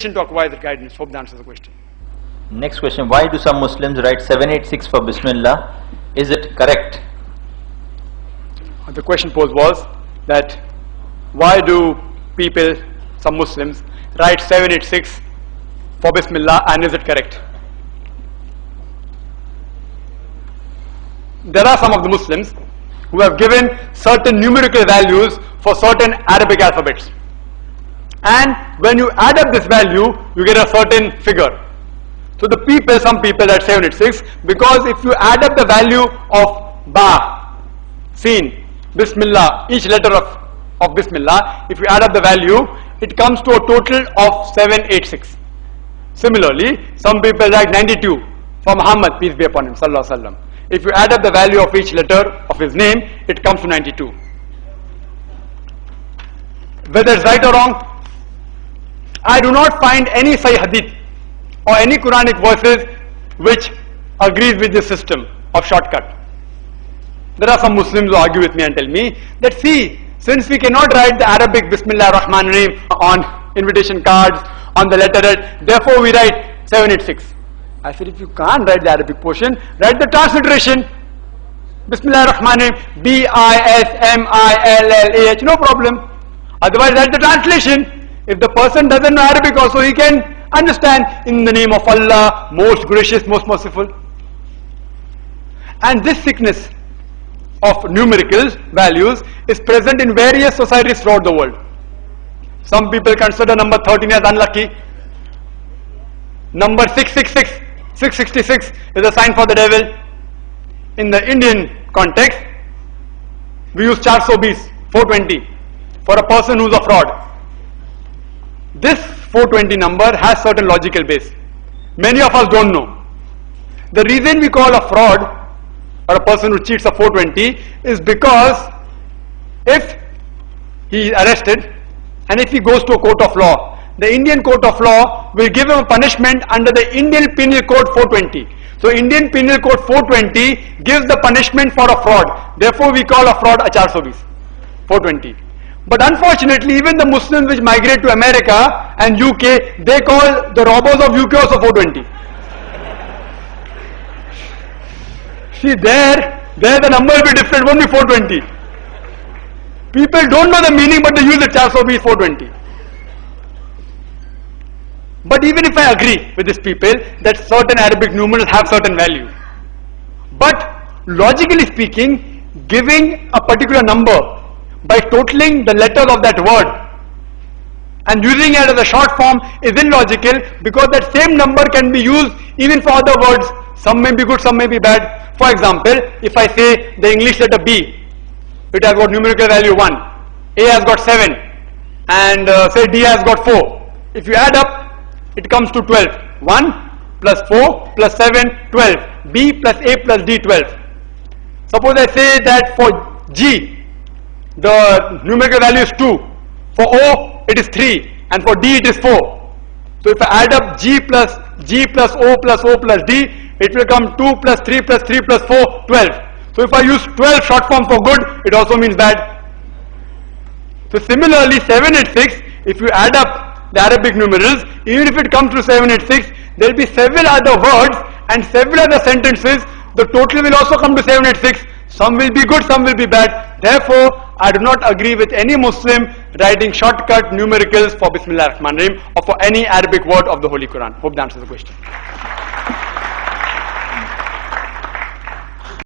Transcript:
to acquire that guidance. Hope that answers the question. Next question, why do some Muslims write 786 for Bismillah? Is it correct? The question posed was that why do people, some Muslims, write 786 for Bismillah, and is it correct? There are some of the Muslims who have given certain numerical values for certain Arabic alphabets. And when you add up this value, you get a certain figure. So the people, some people write 786 because if you add up the value of Ba, Sin, Bismillah, each letter of Bismillah, if you add up the value, it comes to a total of 786. Similarly, some people write 92 for Muhammad, peace be upon him, sallallahu alaihi wasallam. If you add up the value of each letter of his name, it comes to 92. Whether it's right or wrong, I do not find any Sahih Hadith or any Quranic verses which agrees with this system of shortcut. There are some Muslims who argue with me and tell me that, see, since we cannot write the Arabic Bismillah Rahman Rahim on invitation cards, on the letterhead, therefore we write 786. I said, if you can't write the Arabic portion, write the transliteration. Bismillah Rahman Rahim, Bismillah, no problem. Otherwise, write the translation. If the person doesn't know Arabic also, he can understand, in the name of Allah, most gracious, most merciful. And this sickness of numericals, values, is present in various societies throughout the world. Some people consider number 13 as unlucky. Number 666, 666 is a sign for the devil. In the Indian context, we use 420, 420 for a person who is a fraud. This 420 number has certain logical base. Many of us don't know. The reason we call a fraud or a person who cheats a 420 is because if he is arrested and if he goes to a court of law, the Indian court of law will give him a punishment under the Indian Penal Code 420. So Indian Penal Code 420 gives the punishment for a fraud. Therefore we call a fraud a 420. But unfortunately, even the Muslims which migrate to America and UK, they call the robbers of UK also 420. See, there the number will be different, won't be 420. People don't know the meaning, but they use it 420. But even if I agree with these people that certain Arabic numerals have certain value, but logically speaking, giving a particular number by totaling the letters of that word and using it as a short form is illogical, because that same number can be used even for other words. Some may be good, some may be bad. For example, if I say the English letter B, it has got numerical value 1, A has got 7, and say D has got 4. If you add up, it comes to 12. 1 plus 4 plus 7, 12. B plus A plus D, 12. Suppose I say that for G, the numerical value is 2, for O it is 3, and for D it is 4. So if I add up G plus O plus O plus D, it will come 2 plus 3 plus 3 plus 4, 12. So if I use 12 short form for good, it also means bad. So similarly, 786, if you add up the Arabic numerals, even if it comes to 786, there will be several other words and several other sentences. The total will also come to 786. Some will be good, some will be bad. Therefore, I do not agree with any Muslim writing shortcut numericals for Bismillah Rahman Rahim or for any Arabic word of the Holy Quran. Hope that answers the question.